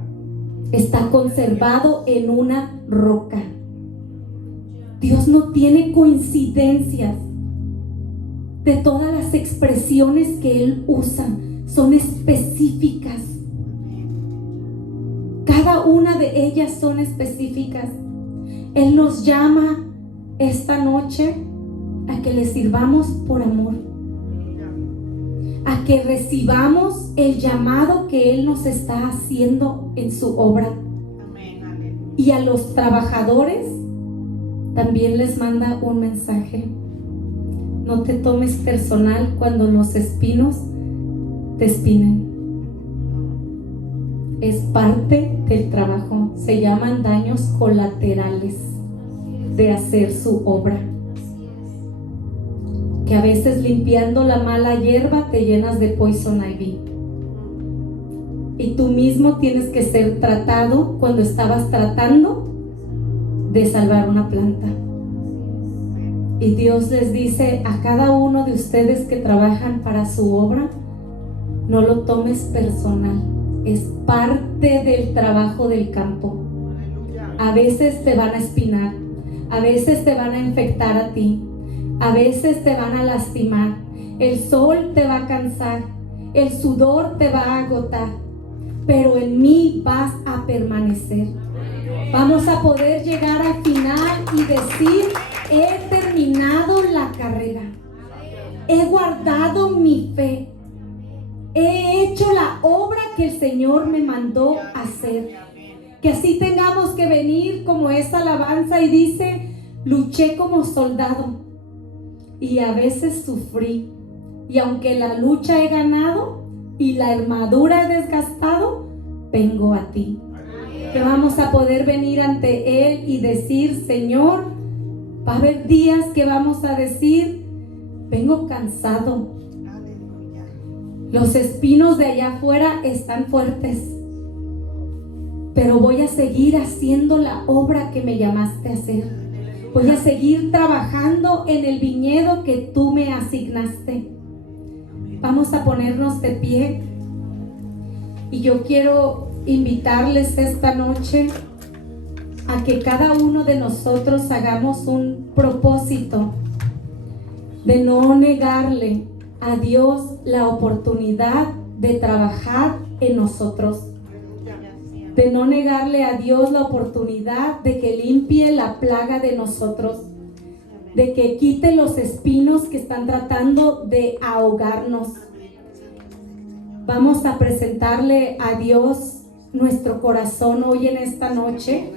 Está conservado en una roca. Dios no tiene coincidencias. De todas las expresiones que Él usa, son específicas. Cada una de ellas son específicas. Él nos llama esta noche a que le sirvamos por amor, a que recibamos el llamado que Él nos está haciendo en su obra. Amén. Aleluya. Y a los trabajadores también les manda un mensaje: no te tomes personal cuando los espinos te espinen. Es parte del trabajo. Se llaman daños colaterales de hacer su obra. Que a veces limpiando la mala hierba te llenas de poison ivy. Y tú mismo tienes que ser tratado cuando estabas tratando de salvar una planta. Y Dios les dice a cada uno de ustedes que trabajan para su obra: no lo tomes personal. Es parte del trabajo del campo. Aleluya. A veces te van a espinar, a veces te van a infectar a ti, a veces te van a lastimar, el sol te va a cansar, el sudor te va a agotar, pero en mí vas a permanecer. Vamos a poder llegar al final y decir: he terminado terminado la carrera. He guardado mi fe. He hecho la obra que el Señor me mandó hacer. Que así tengamos que venir como esa alabanza y dice, luché como soldado y a veces sufrí. Y aunque la lucha he ganado y la armadura he desgastado, vengo a ti. Que vamos a poder venir ante Él y decir, Señor, va a haber días que vamos a decir, vengo cansado. Los espinos de allá afuera están fuertes, pero voy a seguir haciendo la obra que me llamaste a hacer. Voy a seguir trabajando en el viñedo que tú me asignaste. Vamos a ponernos de pie y yo quiero invitarles esta noche a que cada uno de nosotros hagamos un propósito de no negarle a Dios la oportunidad de trabajar en nosotros, de no negarle a Dios la oportunidad de que limpie la plaga de nosotros, de que quite los espinos que están tratando de ahogarnos. Vamos a presentarle a Dios nuestro corazón hoy en esta noche.